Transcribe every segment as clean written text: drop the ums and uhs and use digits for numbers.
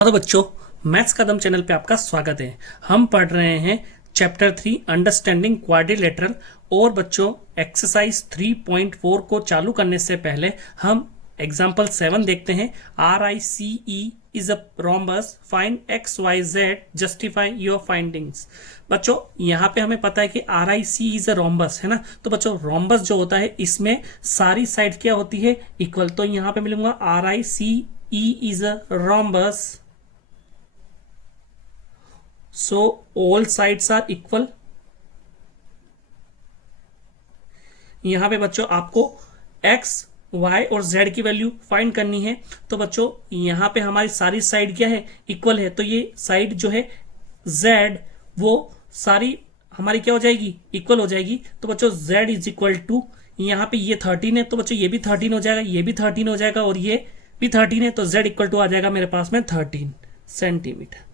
तो बच्चों, मैथ्स कदम चैनल पे आपका स्वागत है। हम पढ़ रहे हैं चैप्टर 3 अंडरस्टैंडिंग क्वाड्रिलेटरल। और बच्चों, एक्सरसाइज 3.4 को चालू करने से पहले हम एग्जाम्पल 7 देखते हैं। RICE is a rhombus, find XYZ, justify your findings. बच्चों, यहाँ पे हमें पता है कि RIC इज अ रोम्बस, है ना। तो बच्चों, रोम्बस जो होता है इसमें सारी साइड क्या होती है? इक्वल। तो यहाँ पे मिलूंगा RICE is a rhombus, so all sides are equal। यहां पे बच्चों आपको x, y और z की वैल्यू फाइंड करनी है। तो बच्चों, यहां पे हमारी सारी साइड क्या है? इक्वल है। तो ये साइड जो है z, वो सारी हमारी क्या हो जाएगी? इक्वल हो जाएगी। तो बच्चों, z इज इक्वल टू, यहाँ पे ये 13 है तो बच्चों ये भी 13 हो जाएगा, ये भी 13 हो जाएगा और ये भी 13 है। तो z इक्वल टू आ जाएगा मेरे पास में 13 सेंटीमीटर।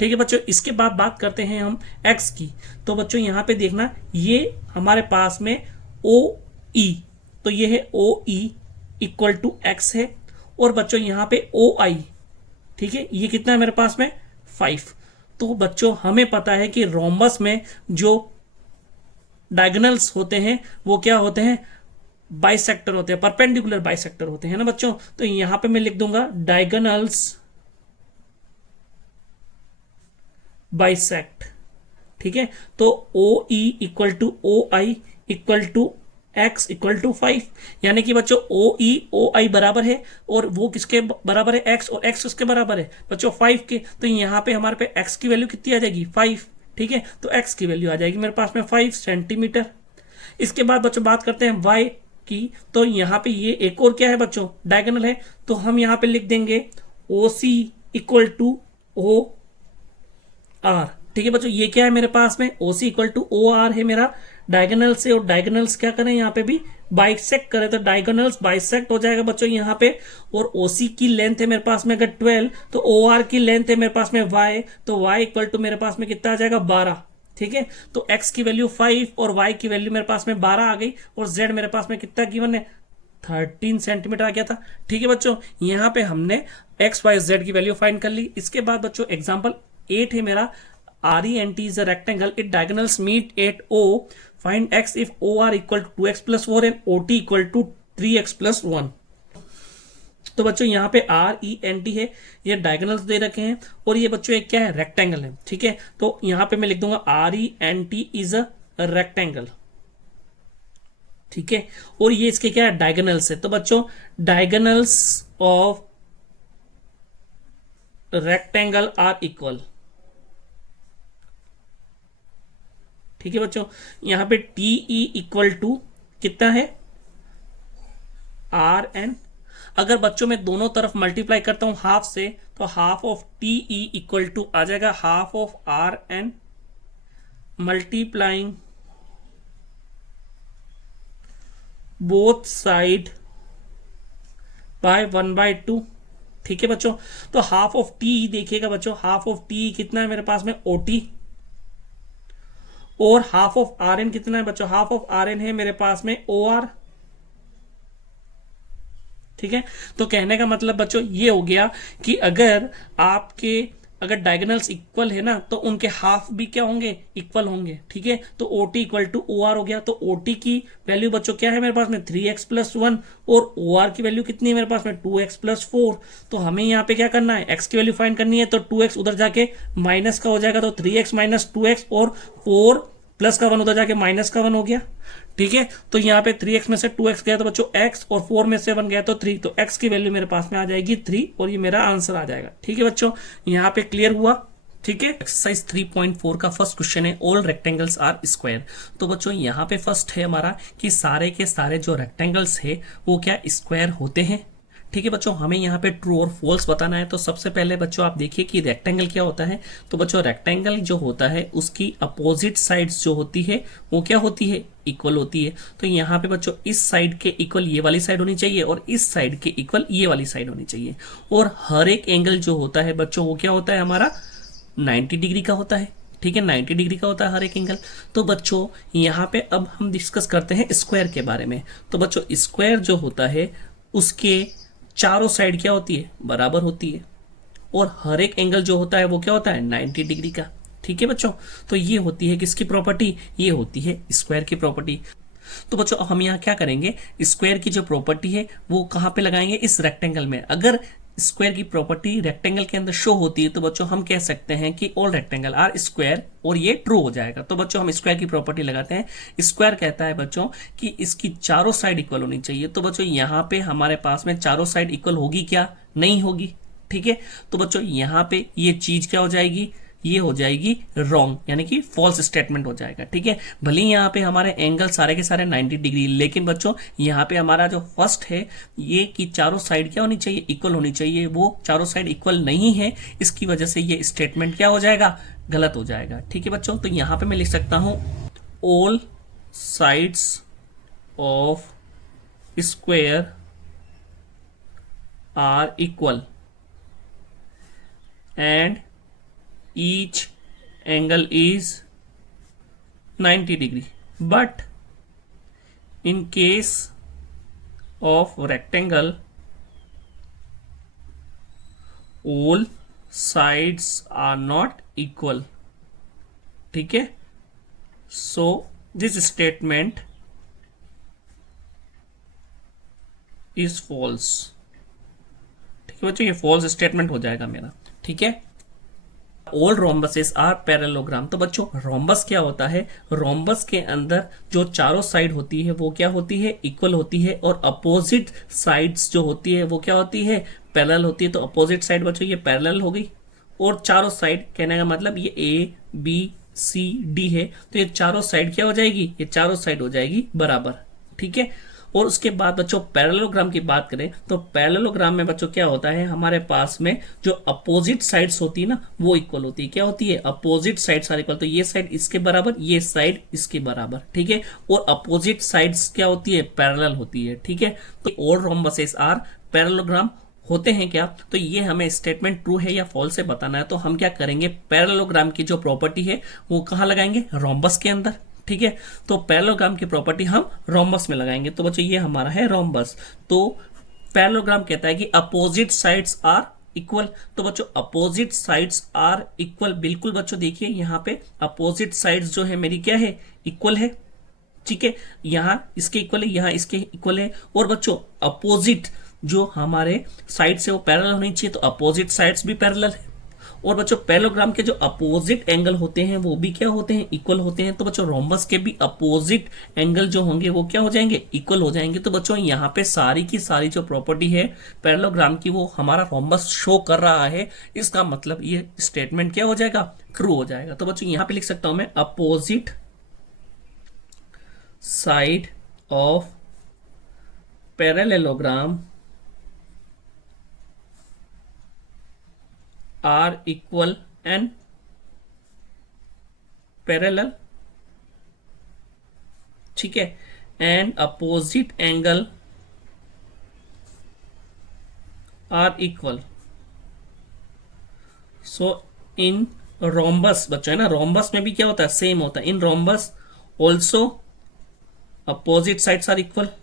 ठीक है बच्चों, इसके बाद बात करते हैं हम x की। तो बच्चों, यहाँ पे देखना, ये हमारे पास में OE, तो ये है OE इक्वल टू x है। और बच्चों यहाँ पे OI, ठीक है, ये कितना है मेरे पास में? 5। तो बच्चों, हमें पता है कि रोम्बस में जो डायगोनल्स होते हैं वो क्या होते हैं? बाइसेक्टर होते हैं, परपेंडिकुलर बाइसेक्टर होते हैं ना बच्चों। तो यहाँ पे मैं लिख दूंगा डायगोनल्स बाइसेक्ट। ठीक है, तो OE equal to OI equal to x equal to 5। यानी कि बच्चों OE OI बराबर है, और वो किसके बराबर है? x, और x किसके बराबर है बच्चों? 5 के। तो यहाँ पे हमारे पे x की वैल्यू कितनी आ जाएगी? 5। ठीक है, तो x की वैल्यू आ जाएगी मेरे पास में 5 सेंटीमीटर। इसके बाद बच्चों बात करते हैं y की। तो यहाँ पे ये एक और क्या है बच्चों? डायगोनल है। तो हम यहाँ पे लिख देंगे OC इक्वल टू OR। ठीक है बच्चों, ये क्या है मेरे पास में? OC इक्वल टू OR है मेरा डायगोनल से। और डायगोनल्स क्या करें? यहाँ पे भी बाइसेक्ट करें, तो डायगोनल्स बाइसेक्ट हो जाएगा बच्चों यहाँ पे। और OC की लेंथ है मेरे पास में अगर 12, तो OR की लेंथ है मेरे पास में Y, तो Y इक्वल टू मेरे पास में कितना आ जाएगा? 12। ठीक है, तो x की वैल्यू 5 और y की वैल्यू मेरे पास में 12 आ गई। और z मेरे पास में कितना गिवन है? 13 सेंटीमीटर आ गया था। ठीक है बच्चों, यहाँ पे हमने x, y, z की वैल्यू फाइंड कर ली। इसके बाद बच्चों एग्जाम्पल 8 है मेरा। RENT is a rectangle, its diagonals meet at O, find x if OR equal to 2x plus 4 and OT equal to 3x plus 1। तो बच्चों यहाँ पे RENT है, ये डायगोनल्स दे रखे हैं, और ये बच्चों एक क्या है? रेक्टेंगल है। ठीक है, तो यहाँ पे मैं लिख दूंगा RENT इज अ रेक्टेंगल। ठीक है, और ये इसके क्या है? डायगोनल्स है। तो बच्चों, diagonals of rectangle are equal. ठीक है बच्चों, यहां पे TE इक्वल टू कितना है? RN। अगर बच्चों मैं दोनों तरफ मल्टीप्लाई करता हूं हाफ से, तो half of TE equal to आ जाएगा half of RN multiplying both side by 1/2। ठीक है बच्चों, तो हाफ ऑफ TE देखिएगा बच्चों, हाफ ऑफ TE कितना है मेरे पास में? OT। और हाफ ऑफ RN कितना है बच्चों? हाफ ऑफ RN है मेरे पास में OR। ठीक है, तो कहने का मतलब बच्चों ये हो गया कि अगर डायगोनल्स इक्वल है ना, तो उनके हाफ भी क्या होंगे? इक्वल होंगे। ठीक है, तो OT इक्वल टू OR हो गया। तो OT की वैल्यू बच्चों क्या है मेरे पास में? 3x plus 1। और OR की वैल्यू कितनी है मेरे पास में? 2x plus 4। तो हमें यहाँ पे क्या करना है? x की वैल्यू फाइंड करनी है। तो 2x उधर जाके माइनस का हो जाएगा, तो 3x माइनस 2x, और 4 प्लस का 1 उधर जाके माइनस का 1 हो गया। ठीक है, तो यहाँ पे 3x में से 2x गया तो बच्चों x, और 4 में से 1 गया तो 3, तो x की वैल्यू मेरे पास में आ जाएगी 3, और ये मेरा आंसर आ जाएगा। ठीक है बच्चों, यहाँ पे क्लियर हुआ? ठीक है, एक्सरसाइज 3.4 का फर्स्ट क्वेश्चन है ऑल रेक्टेंगल्स आर स्क्वायर। तो बच्चों यहाँ पे फर्स्ट है हमारा कि सारे के सारे जो रेक्टेंगल्स है वो क्या स्क्वायर होते हैं। ठीक है बच्चों, हमें यहाँ पे ट्रू और फॉल्स बताना है। तो सबसे पहले बच्चों आप देखिए कि रेक्टेंगल क्या होता है। तो बच्चों, रेक्टेंगल जो होता है उसकी अपोजिट साइड्स जो होती है वो क्या होती है? इक्वल होती है। तो यहाँ पे बच्चों इस साइड के इक्वल ये वाली साइड होनी चाहिए, और इस साइड के इक्वल ये वाली साइड होनी चाहिए। और हर एक एंगल जो होता है बच्चों वो क्या होता है? हमारा 90 डिग्री का होता है। ठीक है, 90 डिग्री का होता है हर एक एंगल। तो बच्चों यहाँ पे अब हम डिस्कस करते हैं स्क्वायर के बारे में। तो बच्चों, स्क्वायर जो होता है उसके चारों साइड क्या होती है? बराबर होती है। और हर एक एंगल जो होता है वो क्या होता है 90 डिग्री का। ठीक है बच्चों, तो ये होती है किसकी प्रॉपर्टी, ये होती है स्क्वायर की प्रॉपर्टी। तो बच्चों हम यहाँ क्या करेंगे, स्क्वायर की जो प्रॉपर्टी है वो कहाँ पे लगाएंगे, इस रेक्टेंगल में। अगर स्क्वायर की प्रॉपर्टी रेक्टेंगल के अंदर शो होती है तो बच्चों हम कह सकते हैं कि ऑल रेक्टेंगल आर स्क्वायर, और ये ट्रू हो जाएगा। तो बच्चों हम स्क्वायर की प्रॉपर्टी लगाते हैं। स्क्वायर कहता है बच्चों कि इसकी चारों साइड इक्वल होनी चाहिए। तो बच्चों यहाँ पे हमारे पास में चारों साइड इक्वल होगी क्या, नहीं होगी। ठीक है, तो बच्चों यहाँ पे ये चीज क्या हो जाएगी, ये हो जाएगी रॉन्ग, यानी कि फॉल्स स्टेटमेंट हो जाएगा। ठीक है, भले ही यहाँ पे हमारे एंगल सारे के सारे 90 डिग्री, लेकिन बच्चों यहाँ पे हमारा जो फर्स्ट है ये कि चारों साइड क्या होनी चाहिए, इक्वल होनी चाहिए, वो चारों साइड इक्वल नहीं है। इसकी वजह से ये स्टेटमेंट क्या हो जाएगा, गलत हो जाएगा। ठीक है बच्चों, तो यहाँ पे मैं लिख सकता हूं all sides of square are equal and each angle is 90 degree, but in case of rectangle all sides are not equal. ठीक है, so this statement is false। ठीक है बच्चों, ये false statement हो जाएगा मेरा। ठीक है, ऑल रोम्बसेस आर पैरेललोग्राम। तो बच्चों रोम्बस क्या होता है, रोम्बस के अंदर जो चारों साइड होती है वो क्या होती है, इक्वल होती है, और अपोजिट साइड्स जो होती है वो क्या होती है, पैरेलल होती है। तो अपोजिट साइड बच्चों ये पैरेलल हो गई, और चारों साइड कहने का मतलब ये ए बी सी डी है, तो ये चारों साइड क्या हो जाएगी, ये चारों साइड हो जाएगी बराबर। ठीक है, और उसके बाद बच्चों पैरेललोग्राम की बात करें तो पैरेललोग्राम में बच्चों क्या होता है, हमारे पास में जो अपोजिट साइड्स होती है ना वो इक्वल होती है। क्या होती है, अपोजिट साइड्स आर इक्वल। तो ये साइड इसके बराबर, ये साइड इसके बराबर। ठीक है, और अपोजिट साइड्स क्या होती है, पैरेलल होती है। ठीक है, तो ऑल रोम्बसेस आर पैरेललोग्राम होते हैं क्या, तो ये हमें स्टेटमेंट ट्रू है या फॉल्स है बताना है। तो हम क्या करेंगे, पैरेललोग्राम की जो प्रॉपर्टी है वो कहाँ लगाएंगे, रोम्बस के अंदर। ठीक है, तो पैरेललोग्राम की प्रॉपर्टी हम रोम्बस में लगाएंगे। तो बच्चों ये हमारा है रोम्बस। तो पैरेललोग्राम कहता है कि अपोजिट साइड्स आर इक्वल। तो बच्चों अपोजिट साइड्स आर इक्वल, बिल्कुल बच्चों देखिए यहाँ पे अपोजिट साइड्स जो है मेरी क्या है, इक्वल है। ठीक है, यहाँ इसके इक्वल है, यहाँ इसके इक्वल है, और बच्चों अपोजिट जो हमारे साइड से वो पैरेलल होनी चाहिए, तो अपोजिट साइड्स भी पैरेलल है। और बच्चों पैरेललोग्राम के जो अपोजिट एंगल होते हैं वो भी क्या होते हैं, इक्वल होते हैं। तो बच्चों रोम्बस के भी अपोजिट एंगल जो होंगे वो क्या हो जाएंगे, इक्वल हो जाएंगे। तो बच्चों यहाँ पे सारी की सारी जो प्रॉपर्टी है पैरेललोग्राम की वो हमारा रोम्बस शो कर रहा है। इसका मतलब ये स्टेटमेंट क्या हो जाएगा, ट्रू हो जाएगा। तो बच्चों यहाँ पे लिख सकता हूं मैं opposite side of parallelogram are equal and parallel। ठीक है, and opposite angle are equal। so in rhombus बच्चों है ना, rhombus में भी क्या होता है, सेम होता है। in rhombus also opposite sides are equal।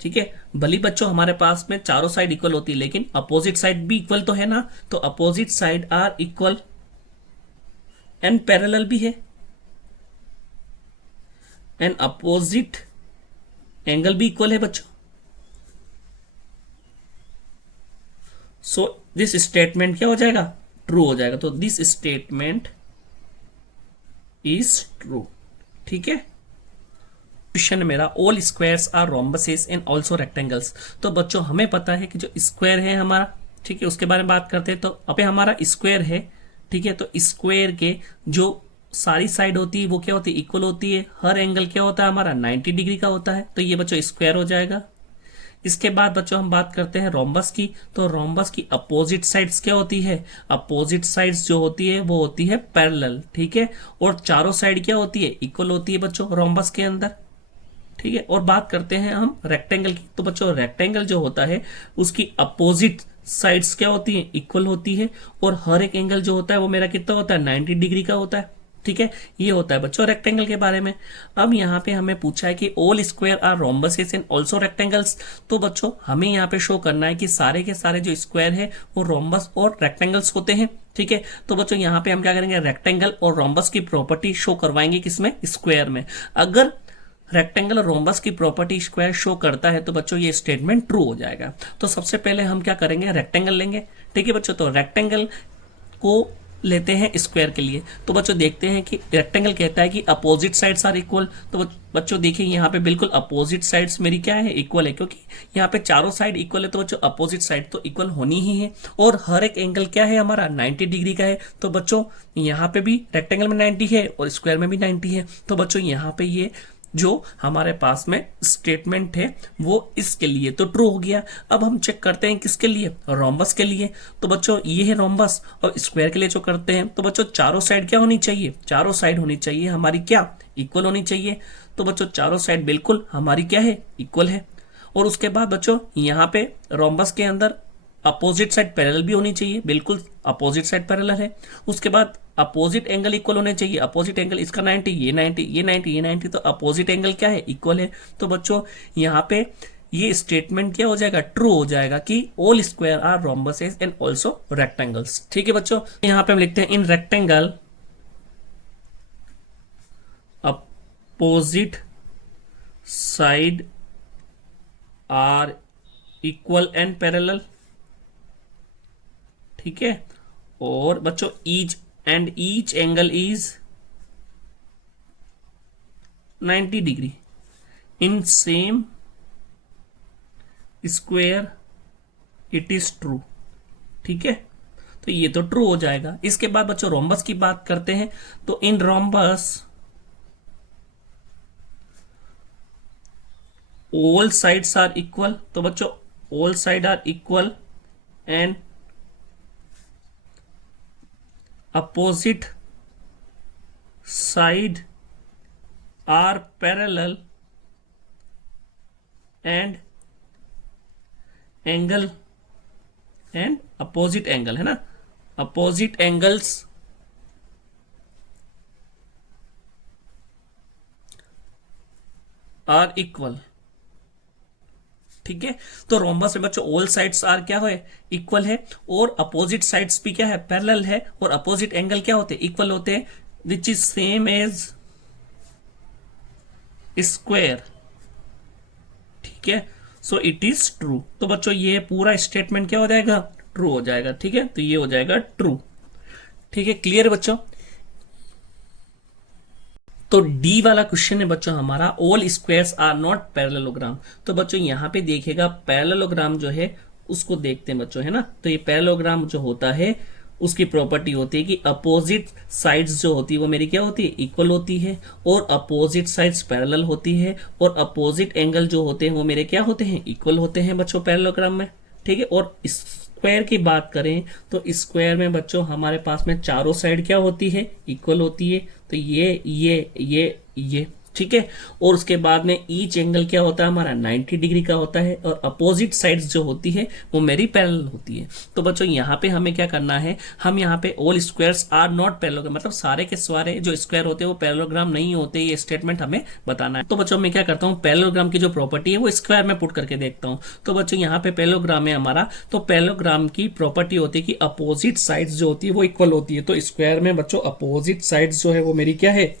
ठीक है, भली बच्चों हमारे पास में चारों साइड इक्वल होती है, लेकिन अपोजिट साइड भी इक्वल तो है ना। तो opposite side are equal and parallel भी है, एंड अपोजिट एंगल भी इक्वल है बच्चों। सो दिस स्टेटमेंट क्या हो जाएगा, ट्रू हो जाएगा। तो दिस स्टेटमेंट इज ट्रू। ठीक है, क्वेश्चन मेरा all squares are rhombuses and also rectangles. तो बच्चों हमें पता है कि जो स्क्वायर है हमारा, ठीक है, उसके बारे में बात करते हैं। तो अब हमारा स्क्वायर है, ठीक है, तो स्क्वायर के जो सारी साइड होती है वो क्या होती है, इक्वल होती है। हर एंगल क्या होता है हमारा 90 डिग्री का होता है। तो ये बच्चों स्क्वायर हो जाएगा। इसके बाद बच्चों हम बात करते हैं रोम्बस की। तो रोम्बस की अपोजिट साइड्स क्या होती है, अपोजिट साइड्स जो होती है वो होती है पैरेलल। ठीक है, और चारों साइड क्या होती है, इक्वल होती है बच्चों रोम्बस के अंदर। ठीक है, और बात करते हैं हम रेक्टेंगल की। तो बच्चों रेक्टेंगल जो होता है उसकी अपोजिट साइड्स क्या होती है, इक्वल होती है, और हर एक एंगल जो होता है वो मेरा कितना होता है, 90 डिग्री का होता है। ठीक है, ये होता है बच्चों रेक्टेंगल के बारे में। अब यहाँ पे हमें पूछा है कि all square are rhombuses and also rectangles. तो बच्चों हमें यहाँ पे शो करना है कि सारे के सारे जो स्क्वायर है वो रोम्बस और रेक्टेंगल्स होते हैं। ठीक है, तो बच्चों यहाँ पे हम क्या करेंगे, रेक्टेंगल और रोम्बस की प्रॉपर्टी शो करवाएंगे किसमें, स्क्वायर में। अगर रेक्टेंगल और रोम्बस की प्रॉपर्टी स्क्वायर शो करता है तो बच्चों ये स्टेटमेंट ट्रू हो जाएगा। तो सबसे पहले हम क्या करेंगे, रेक्टेंगल लेंगे। ठीक है बच्चों, तो रेक्टेंगल को लेते हैं स्क्वायर के लिए। तो बच्चों देखते हैं कि रेक्टेंगल कहता है कि अपोजिट साइड्स आर इक्वल। तो बच्चों देखिए यहाँ पे बिल्कुल अपोजिट साइड्स मेरी क्या है, इक्वल है, क्योंकि यहाँ पे चारों साइड इक्वल है तो बच्चों अपोजिट साइड तो इक्वल होनी ही है। और हर एक एंगल क्या है हमारा 90 डिग्री का है। तो बच्चों यहाँ पे भी रेक्टेंगल में 90 है और स्क्वायर में भी 90 है। तो बच्चों यहाँ पे ये जो हमारे पास में स्टेटमेंट है वो इसके लिए तो ट्रू हो गया। अब हम चेक करते हैं किसके लिए, रोम्बस के लिए। तो बच्चों ये है रोम्बस, और स्क्वायर के लिए जो करते हैं तो बच्चों चारों साइड क्या होनी चाहिए, चारों साइड होनी चाहिए हमारी क्या, इक्वल होनी चाहिए। तो बच्चों चारों साइड बिल्कुल हमारी क्या है, इक्वल है। और उसके बाद बच्चों यहाँ पे रोम्बस के अंदर अपोजिट साइड पैरेलल भी होनी चाहिए, बिल्कुल अपोजिट साइड पैरेलल है। उसके बाद अपोजिट एंगल इक्वल होने चाहिए, अपोजिट एंगल इसका 90, ये 90, ये 90, ये 90, तो अपोजिट एंगल क्या है, इक्वल है। तो बच्चों यहाँ पे ये स्टेटमेंट क्या हो जाएगा, ट्रू हो जाएगा कि all square are rhombuses and also rectangles. ठीक है बच्चों, यहाँ पे हम लिखते हैं in rectangle opposite side are equal and parallel. ठीक है, और बच्चों each angle is 90 degree in same square it is true. ठीक है, तो ये तो ट्रू हो जाएगा। इसके बाद बच्चों रोम्बस की बात करते हैं। तो in rhombus all sides are equal. तो बच्चों all side are equal and opposite side are parallel and angle and opposite angle है ना, opposite angles are equal। ठीक है, तो रोम्बस में बच्चों ऑल साइड्स आर क्या है, इक्वल है, और अपोजिट साइड्स भी क्या है, पैरेलल है, और अपोजिट एंगल क्या होते हैं, इक्वल होते हैं, which is same as square. ठीक है, सो इट इज ट्रू। तो बच्चों ये पूरा स्टेटमेंट क्या हो जाएगा, ट्रू हो जाएगा। ठीक है, तो ये हो जाएगा ट्रू। ठीक है, क्लियर बच्चों। तो डी वाला क्वेश्चन है बच्चों हमारा, all squares are not parallelogram. तो बच्चों यहाँ पे देखिएगा पैरेललोग्राम जो है उसको देखते हैं बच्चों, है ना। तो ये पैरेललोग्राम जो होता है उसकी प्रॉपर्टी होती है कि अपोजिट साइड्स जो होती है वो मेरी क्या होती है, इक्वल होती है, और अपोजिट साइड्स पैरेलल होती है, और अपोजिट एंगल जो होते हैं वो मेरे क्या होते हैं, इक्वल होते हैं बच्चों पैरेललोग्राम में। ठीक है, और स्क्वायर की बात करें तो स्क्वायर में बच्चों हमारे पास में चारों साइड क्या होती है, इक्वल होती है। तो ये ठीक है, और उसके बाद में ईच एंगल क्या होता है हमारा 90 डिग्री का होता है, और अपोजिट साइड्स जो होती है वो मेरी पैरेलल होती है। तो बच्चों यहाँ पे हमें क्या करना है, हम यहाँ पे all squares are not parallelogram, मतलब सारे के सारे जो स्क्वायर होते हैं वो पैरेललोग्राम नहीं होते, ये स्टेटमेंट हमें बताना है। तो बच्चों मैं क्या करता हूँ, पैरेललोग्राम की जो प्रॉपर्टी है वो स्क्वायर में पुट करके देखता हूँ। तो बच्चों यहाँ पे पैरेललोग्राम है हमारा, तो पैरेललोग्राम की प्रॉपर्टी होती है कि अपोजिट साइड्स जो होती है वो इक्वल होती है। तो स्क्वायर में बच्चों अपोजिट साइड्स जो है वो मेरी क्या है,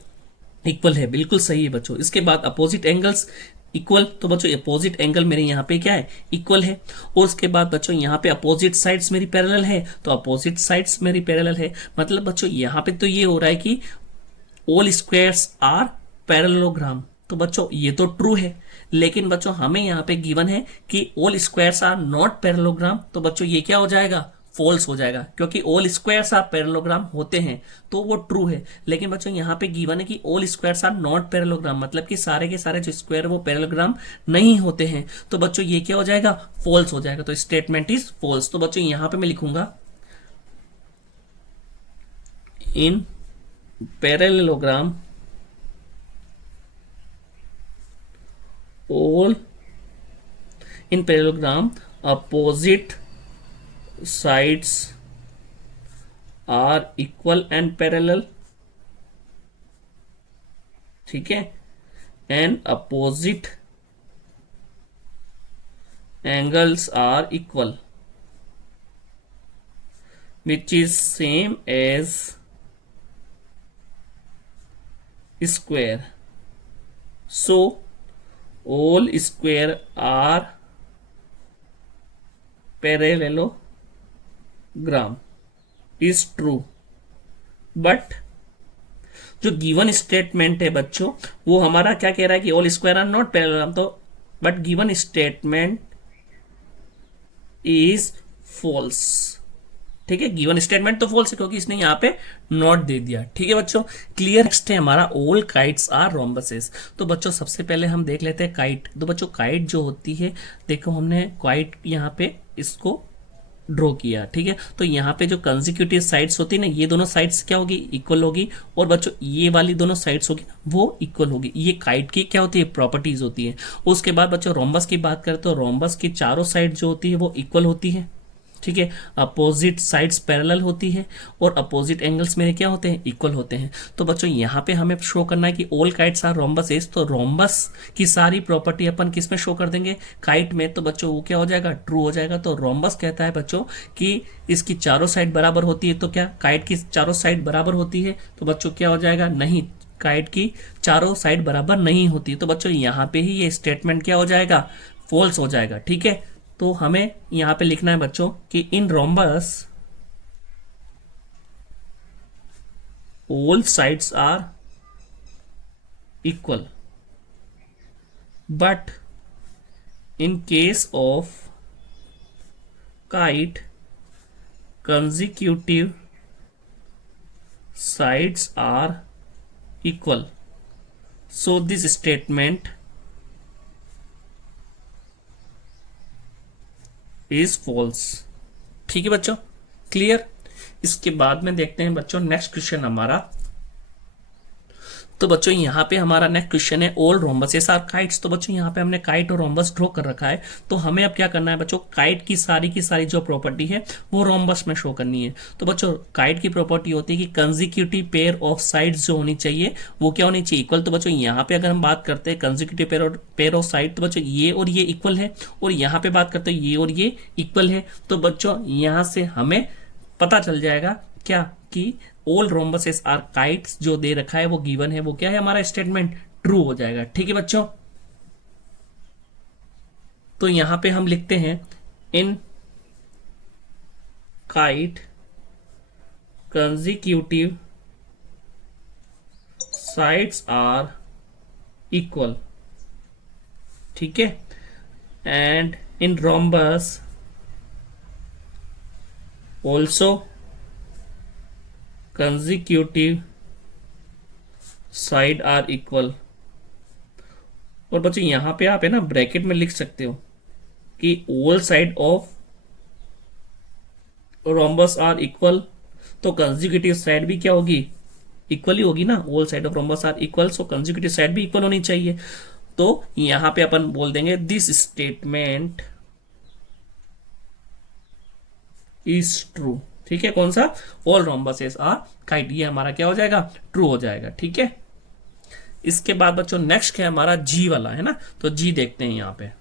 इक्वल है, बिल्कुल सही है बच्चों। इसके बाद अपोजिट एंगल्स इक्वल, तो बच्चों अपोजिट एंगल मेरे यहाँ पे क्या है, इक्वल है। और उसके बाद बच्चों यहाँ पे अपोजिट साइड्स मेरी पैरेलल है, तो अपोजिट साइड्स मेरी पैरेलल है। मतलब बच्चों यहाँ पे तो ये हो रहा है कि ऑल स्क्वायर्स आर पैरेललोग्राम। तो बच्चों ये तो ट्रू है, लेकिन बच्चों हमें यहाँ पे गिवन है कि all squares are not parallelogram. तो बच्चों ये क्या हो जाएगा, फॉल्स हो जाएगा, क्योंकि ऑल स्क्वायर्स आर पैरेललोग्राम होते हैं तो वो ट्रू है। लेकिन बच्चों यहाँ पे गिवन है कि all squares are not parallelogram, मतलब कि सारे के सारे जो स्क्वायर वो पैरेललोग्राम नहीं होते हैं। तो बच्चों ये क्या हो जाएगा, फॉल्स हो जाएगा। तो स्टेटमेंट इज फॉल्स। तो बच्चों यहाँ पे मैं लिखूंगा इन parallelogram all in parallelogram opposite sides are equal and parallel ठीक है, and opposite angles are equal which is same as square, so all square are parallelogram is true, but जो given statement है बच्चों वो हमारा क्या कह रहा है कि all square are not parallel, तो but given statement is false. ठीक है, गिवन स्टेटमेंट तो फॉल्स है क्योंकि इसने यहाँ पे नॉट दे दिया। ठीक है बच्चों, क्लियर। नेक्स्ट है हमारा ऑल काइट्स आर रोम्बसेस। तो बच्चों सबसे पहले हम देख लेते हैं काइट। तो बच्चों काइट जो होती है, देखो हमने काइट यहाँ पे इसको ड्रॉ किया। ठीक है, तो यहाँ पे जो कंसेक्यूटिव साइड्स होती है ना, ये दोनों साइड्स क्या होगी, इक्वल होगी, और बच्चों ये वाली दोनों साइड्स होगी ना, वो इक्वल होगी। ये काइट की क्या होती है, प्रॉपर्टीज होती है। उसके बाद बच्चों रोम्बस की बात करें तो रोम्बस की चारों साइड जो होती है वो इक्वल होती है। ठीक है, अपोजिट साइड्स पैरेलल होती है और अपोजिट एंगल्स मेरे क्या होते हैं, इक्वल होते हैं। तो बच्चों यहाँ पे हमें शो करना है कि ऑल काइट्स आर रोम्बसेस, तो रोम्बस की सारी प्रॉपर्टी अपन किस में शो कर देंगे, काइट में। तो बच्चों वो क्या हो जाएगा, ट्रू हो जाएगा। तो रोम्बस कहता है बच्चों कि इसकी चारों साइड बराबर होती है, तो क्या काइट की चारों साइड बराबर होती है, तो बच्चों क्या हो जाएगा, नहीं, काइट की चारों साइड बराबर नहीं होती। तो बच्चों यहाँ पे ही ये स्टेटमेंट क्या हो जाएगा, फॉल्स हो जाएगा। ठीक है, तो हमें यहां पे लिखना है बच्चों कि in rhombus all sides are equal, but in case of kite consecutive sides are equal, so this statement is false. ठीक है बच्चों, क्लियर। इसके बाद में देखते हैं बच्चों नेक्स्ट क्वेश्चन हमारा। तो बच्चों यहाँ पे हमारा नेक्स्ट क्वेश्चन है ऑल रोम्बसेस आर काइट्स। तो बच्चों यहाँ पे हमने काइट और रोम्बस ड्रॉ कर रखा है। तो हमें अब क्या करना है बच्चों, काइट की सारी जो प्रॉपर्टी है वो रोम्बस में शो करनी है। तो बच्चों काइट की प्रॉपर्टी होती है कि कंसेक्यूटिव पेयर ऑफ साइड्स जो होनी चाहिए वो क्या होनी चाहिए, इक्वल। तो बच्चों यहाँ पे अगर हम बात करते हैं कंसेक्यूटिव पेयर ऑफ साइड, तो बच्चों ये और ये इक्वल है, और यहाँ पे बात करते हैं ये और ये इक्वल है। तो बच्चों यहाँ से हमें पता चल जाएगा क्या कि ऑल रोम्बसेस आर काइट्स जो दे रखा है वो गिवन है, वो क्या है हमारा स्टेटमेंट, ट्रू हो जाएगा। ठीक है बच्चों, तो यहां पे हम लिखते हैं in kite consecutive sides are equal. ठीक है, and in rhombus also consecutive side are equal. और बच्चों यहां पे आप है ना ब्रैकेट में लिख सकते हो कि all side of rhombus are equal, तो कंसेक्यूटिव साइड भी क्या होगी, इक्वल ही होगी ना। All side of rhombus are equal, so consecutive side भी इक्वल होनी चाहिए। तो यहां पे अपन बोल देंगे दिस स्टेटमेंट इज ट्रू। ठीक है, कौन सा, ऑल रोम्बसेस आर काइट, ये हमारा क्या हो जाएगा, ट्रू हो जाएगा। ठीक है, इसके बाद बच्चों नेक्स्ट है हमारा जी वाला, है ना। तो जी देखते हैं यहाँ पे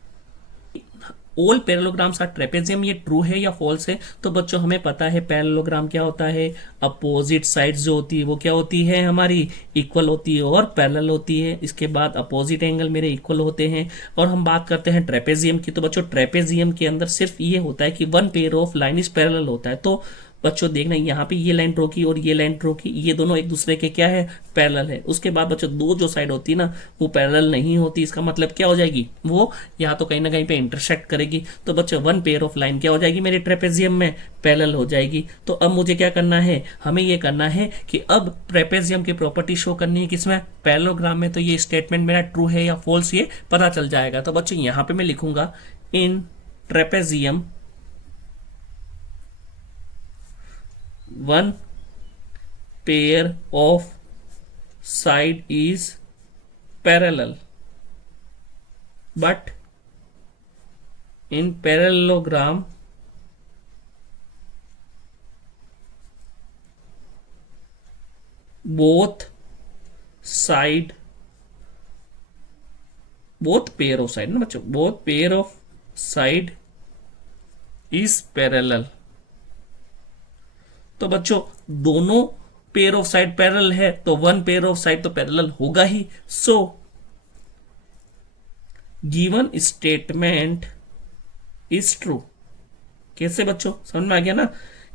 ऑल पैरेललोग्राम्स आर ट्रेपेजियम, ये ट्रू है या फॉल्स है। तो बच्चों हमें पता है पैरेललोग्राम क्या होता है, अपोजिट साइड्स जो होती है वो क्या होती है हमारी, इक्वल होती है और पैरेलल होती है। इसके बाद अपोजिट एंगल मेरे इक्वल होते हैं। और हम बात करते हैं ट्रेपेजियम की, तो बच्चों ट्रेपेजियम के अंदर सिर्फ ये होता है कि one pair of line is parallel होता है। तो बच्चों देखना यहाँ पे ये लाइन ड्रॉ की और ये लाइन ड्रॉ की, ये दोनों एक दूसरे के क्या है, पैरेलल है। उसके बाद बच्चों दो जो साइड होती है ना वो पैरेलल नहीं होती, इसका मतलब क्या हो जाएगी, वो यहाँ तो कहीं ना कहीं पे इंटरसेक्ट करेगी। तो बच्चों वन पेयर ऑफ लाइन क्या हो जाएगी मेरे ट्रेपेजियम में, पैरेलल हो जाएगी। तो अब मुझे क्या करना है, हमें ये करना है कि अब ट्रेपेजियम की प्रॉपर्टी शो करनी है किसमें, पैरेललोग्राम में। तो ये स्टेटमेंट मेरा ट्रू है या फॉल्स ये पता चल जाएगा। तो बच्चों यहाँ पे मैं लिखूंगा इन trapezium one pair of side is parallel, but in parallelogram both side both pair of side ना बच्चों, both pair of side is parallel. तो बच्चों दोनों पेयर ऑफ साइड पैरेलल है तो वन पेयर ऑफ साइड तो पैरेलल होगा ही। So given statement is true. कैसे बच्चों, समझ में आ गया ना।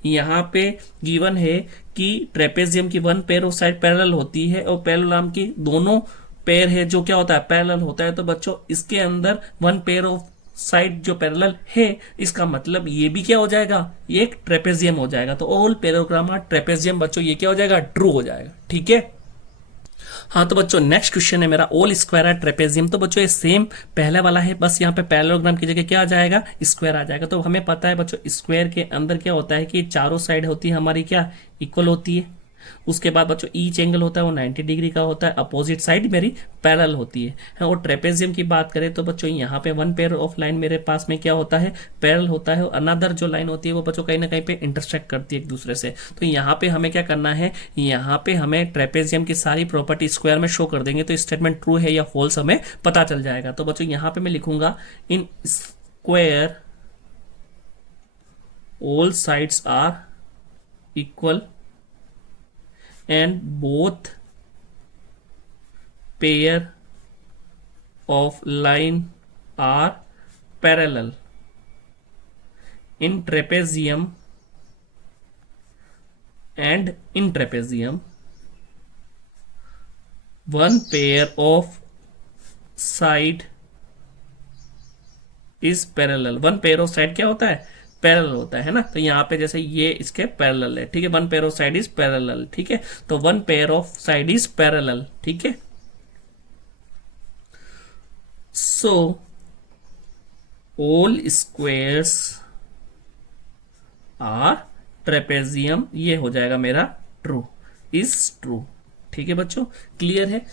यहां पे गिवन है कि ट्रेपेजियम की one pair of side parallel होती है और पैरेलल की दोनों पेयर है जो क्या होता है, पैरेलल होता है। तो बच्चों इसके अंदर वन पेयर ऑफ साइड जो पैरेलल है, इसका मतलब ये भी क्या हो जाएगा, ये एक ट्रेपेजियम हो जाएगा। तो ऑल पैरेललोग्राम आर ट्रेपेजियम बच्चों, ये क्या हो जाएगा, ट्रू हो जाएगा। ठीक है। हाँ तो बच्चों नेक्स्ट क्वेश्चन है मेरा, ऑल स्क्वायर है ट्रेपेजियम। तो बच्चों ये सेम पहले वाला है, बस यहाँ पे पैरेललोग्राम की जगह क्या आ जाएगा, स्क्वायर आ जाएगा। तो हमें पता है बच्चों स्क्वायर के अंदर क्या होता है कि चारों साइड होती है हमारी क्या, इक्वल होती है। उसके बाद बच्चों ईच एंगल होता है वो 90 डिग्री का होता है, अपोजिट साइड मेरी पैरेलल होती है। और ट्रेपेजियम की बात करें तो बच्चों यहाँ पे वन पेयर ऑफ लाइन मेरे पास में क्या होता है, पैरेलल होता है। और अनदर जो लाइन होती है वो बच्चों कहीं ना कहीं पे इंटरसेक्ट करती है एक दूसरे से। तो यहाँ पे हमें क्या करना है, यहाँ पे हमें ट्रेपेजियम की सारी प्रॉपर्टी स्क्वायर में शो कर देंगे तो स्टेटमेंट ट्रू है या फॉल्स हमें पता चल जाएगा। तो बच्चों यहाँ पे मैं लिखूंगा in square all sides are equal and both pair of line are parallel in trapezium one pair of side is parallel। One pair of side क्या होता है, पैरेलल होता है ना। तो यहाँ पे जैसे ये इसके पैरेलल है, ठीक है, one pair of side is parallel. ठीक है, तो one pair of side is parallel. ठीक है, so all squares are trapezium, ये हो जाएगा मेरा ट्रू, इज ट्रू। ठीक है बच्चों, क्लियर है।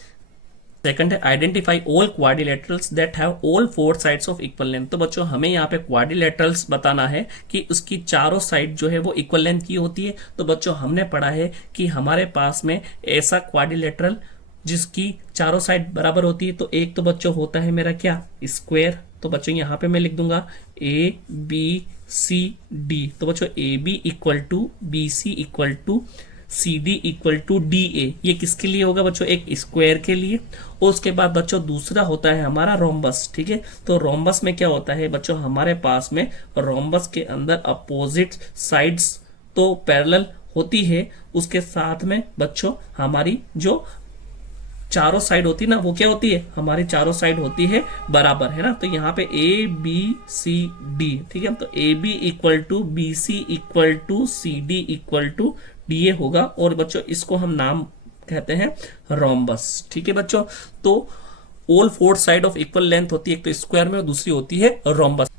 सेकंड है identify all quadrilaterals that have all four sides of equal length. तो बच्चों हमें यहाँ पे क्वाड्रिलेटरल्स बताना है कि उसकी चारों साइड जो है वो इक्वल लेंथ की होती है। तो बच्चों हमने पढ़ा है कि हमारे पास में ऐसा क्वाड्रिलेटरल जिसकी चारों साइड बराबर होती है, तो एक तो बच्चों होता है मेरा क्या, स्क्वायर। तो बच्चों यहाँ पे मैं लिख दूंगा ए बी सी डी। तो बच्चों A B equal to B C equal to C D equal to D A. ये किसके लिए होगा बच्चों, एक स्क्वायर के लिए। और उसके बाद बच्चों दूसरा होता है हमारा रोम्बस। ठीक है, तो रोम्बस में क्या होता है बच्चों, हमारे पास में रोम्बस के अंदर अपोजिट साइड्स तो पैरेलल होती है, उसके साथ में बच्चों हमारी जो चारों साइड होती है ना, वो क्या होती है, हमारी चारों साइड होती है बराबर, है ना। तो यहाँ पे ए बी सी डी, ठीक है, तो A B equal to B C equal to C D equal to D A होगा। और बच्चों इसको हम नाम कहते हैं रोम्बस। ठीक है बच्चों, तो all four side of equal length होती है, एक तो स्क्वायर में और दूसरी होती है रोम्बस।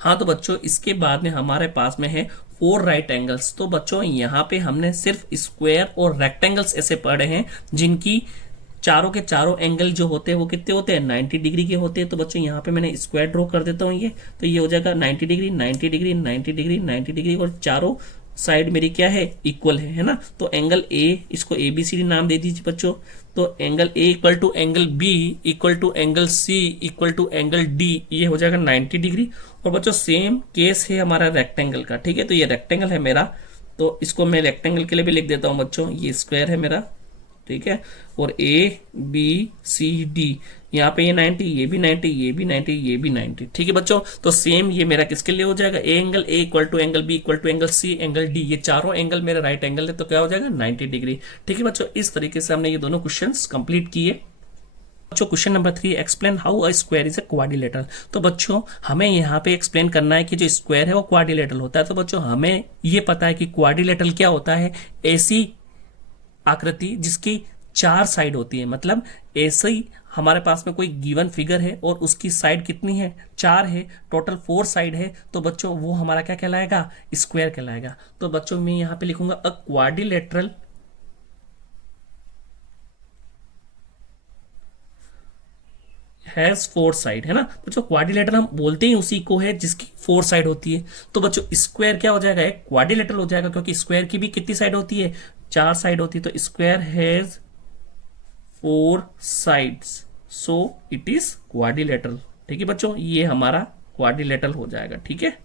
हाँ तो बच्चों इसके बाद में हमारे पास में है फोर राइट एंगल्स। तो बच्चों यहाँ पे हमने सिर्फ स्क्वायर और रेक्टेंगल्स ऐसे पढ़े हैं जिनकी चारों के चारों एंगल जो होते हैं वो कितने होते हैं, 90 डिग्री के होते हैं। तो बच्चों यहाँ पे मैंने स्क्वायर ड्रॉ कर देता हूँ, ये तो ये हो जाएगा 90 डिग्री 90 डिग्री 90 डिग्री 90 डिग्री, और चारों साइड मेरी क्या है, इक्वल है ना। तो एंगल ए, इसको ए बी सी डी नाम दे दीजिए बच्चों। तो angle A equal to angle B equal to angle C equal to angle D, ये हो जाएगा 90 डिग्री। और बच्चों सेम केस है हमारा रेक्टेंगल का। ठीक है, तो ये रेक्टेंगल है मेरा, तो इसको मैं रेक्टेंगल के लिए भी लिख देता हूं बच्चों, ये स्क्वायर है मेरा। ठीक है, और ए बी सी डी, यहाँ पे ये 90, ये भी 90, ये भी 90, ये भी 90। ठीक है बच्चों, तो सेम ये मेरा किसके लिए हो जाएगा, A angle A equal to angle B equal to angle C angle D, ये चारों एंगल मेरे राइट एंगल है, तो क्या हो जाएगा 90 डिग्री। ठीक है बच्चों, इस तरीके से हमने ये दोनों क्वेश्चंस कंप्लीट किए। बच्चों question number 3, explain how a square is a quadrilateral. तो बच्चों हमें यहाँ पे एक्सप्लेन करना है कि जो स्क्वायर है वो क्वाड्रिलेटरल होता है। तो बच्चों हमें ये पता है कि क्वाड्रिलेटरल क्या होता है, ऐसी आकृति जिसकी चार साइड होती है। मतलब ऐसे ही हमारे पास में कोई गिवन फिगर है और उसकी साइड कितनी है, चार है, टोटल 4 साइड है, तो बच्चों वो हमारा क्या कहलाएगा, स्क्वायर कहलाएगा। तो बच्चों मैं यहां पे लिखूंगा अ क्वाड्रिलेटरल हैज 4 साइड, है ना बच्चों। क्वाड्रिलेटरल हम बोलते ही उसी को है जिसकी 4 साइड होती है। तो बच्चों स्क्वायर क्या हो जाएगा, एक क्वाड्रिलेटरल हो जाएगा, क्योंकि स्क्वायर की भी कितनी साइड होती है, 4 साइड होती है। तो square has 4 sides, so it is quadrilateral. ठीक है बच्चों, ये हमारा क्वाड्रिलेटरल हो जाएगा। ठीक है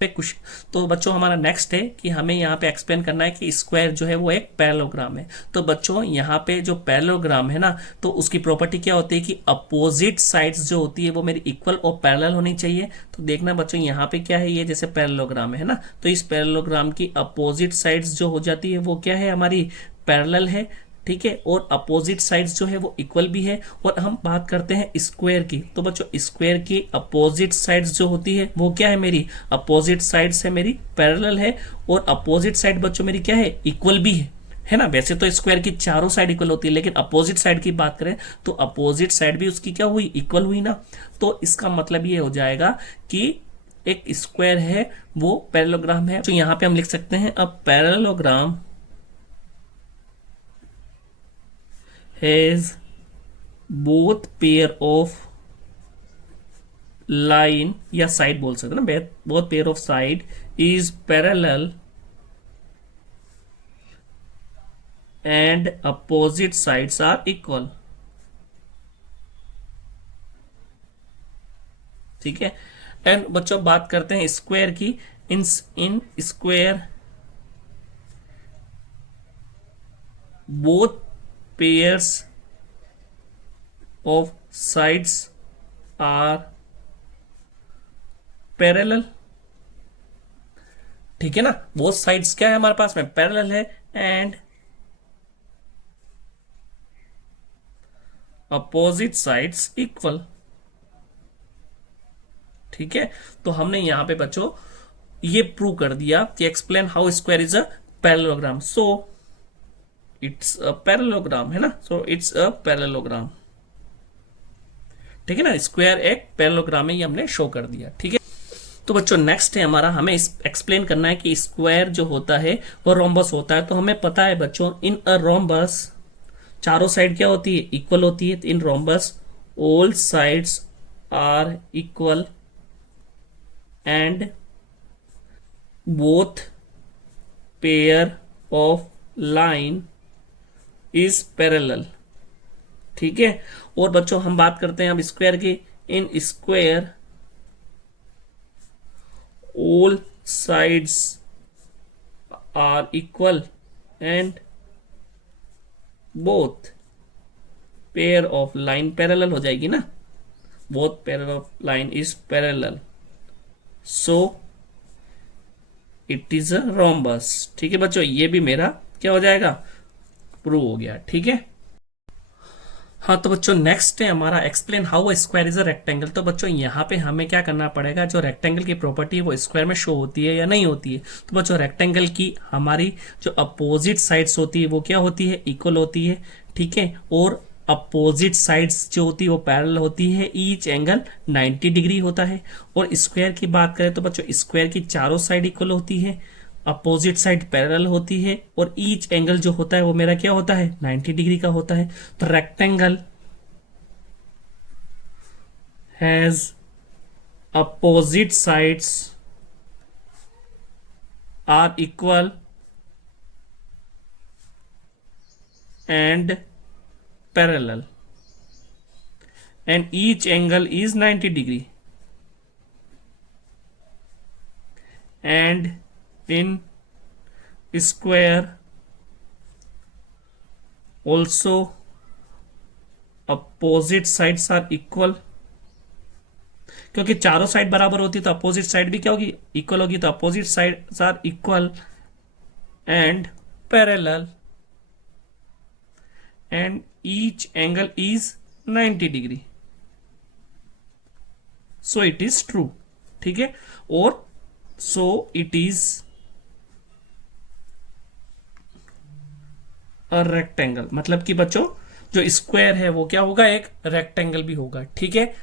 पे कुछ। तो बच्चों हमारा नेक्स्ट है कि हमें यहाँ पे एक्सप्लेन करना है कि स्क्वायर जो है वो एक पैरेललोग्राम है। तो बच्चों यहाँ पे जो पैरेललोग्राम है ना, तो उसकी प्रॉपर्टी क्या होती है कि अपोजिट साइड्स जो होती है वो मेरी इक्वल और पैरेलल होनी चाहिए। तो देखना बच्चों यहाँ पे क्या है, ये जैसे पैरेललोग्राम है ना, तो इस पैरेललोग्राम की अपोजिट साइड्स जो हो जाती है वो क्या है, हमारी पैरेलल है। ठीक है, और अपोजिट साइड्स जो है वो इक्वल भी है। और हम बात करते हैं स्क्वायर की, तो बच्चों स्क्वायर की अपोजिट साइड्स जो होती है वो क्या है, मेरी अपोजिट साइड्स है मेरी पैरेलल है, और अपोजिट साइड बच्चों मेरी क्या है, इक्वल भी है ना। वैसे तो स्क्वायर की चारों साइड इक्वल होती है, लेकिन अपोजिट साइड की बात करें तो अपोजिट साइड भी उसकी क्या हुई, इक्वल हुई ना। तो इसका मतलब ये हो जाएगा कि एक स्क्वायर है वो पैरेललोग्राम है। तो यहाँ पे हम लिख सकते हैं a parallelogram has both pair of line या साइड बोल सकते हैं ना, both pair of side is parallel and opposite sides are equal। ठीक है, एंड बच्चों बात करते हैं स्क्वायर की। In square both pairs of sides are parallel। ठीक है ना, बोथ साइड्स क्या है हमारे पास में, पैरेलल है, एंड अपोजिट साइड्स इक्वल। ठीक है, तो हमने यहां पे बच्चों ये प्रूव कर दिया कि explain how square is a parallelogram. So it's a parallelogram है ना, सो इट्स अ पैरेललोग्राम। ठीक है ना, स्क्वायर एक पैरेललोग्राम है, ये हमने शो कर दिया। ठीक है, तो बच्चों नेक्स्ट है हमारा, हमें एक्सप्लेन करना है कि स्क्वायर जो होता है वो रोम्बस होता है। तो हमें पता है बच्चों, इन अ रोम्बस चारों साइड क्या होती है, इक्वल होती है। In rhombus all sides are equal and both pair of line is parallel. ठीक है, और बच्चों हम बात करते हैं अब स्क्वायर की। In square all sides are equal and both pair of line parallel हो जाएगी ना, both pair of line is parallel, so it is a rhombus. ठीक है बच्चों, ये भी मेरा क्या हो जाएगा, प्रूव हो गया। ठीक है, हाँ तो बच्चों नेक्स्ट है हमारा explain how a square is a rectangle. तो बच्चों यहाँ पे हमें क्या करना पड़ेगा, जो रेक्टेंगल की प्रॉपर्टी है वो स्क्वायर में शो होती है या नहीं होती है। तो बच्चों रेक्टेंगल की हमारी जो अपोजिट साइड्स होती है वो क्या होती है, इक्वल होती है। ठीक है, और अपोजिट साइड्स जो होती है वो पैरेलल होती है, ईच एंगल 90 डिग्री होता है। और स्क्वायर की बात करें तो बच्चों स्क्वायर की चारों साइड इक्वल होती है, अपोजिट साइड पैरेलल होती है, और ईच एंगल जो होता है वो मेरा क्या होता है, 90 डिग्री का होता है। तो rectangle has opposite sides are equal and parallel and each angle is 90 degree and in square also opposite sides are equal। क्योंकि चारों साइड बराबर होती है तो अपोजिट साइड भी क्या होगी, इक्वल होगी। तो opposite side are equal and parallel and each angle is 90 degree, so it is true. ठीक है, और सो इट इज रेक्टेंगल, मतलब कि बच्चों जो स्क्वायर है वो क्या होगा, एक रेक्टेंगल भी होगा। ठीक है,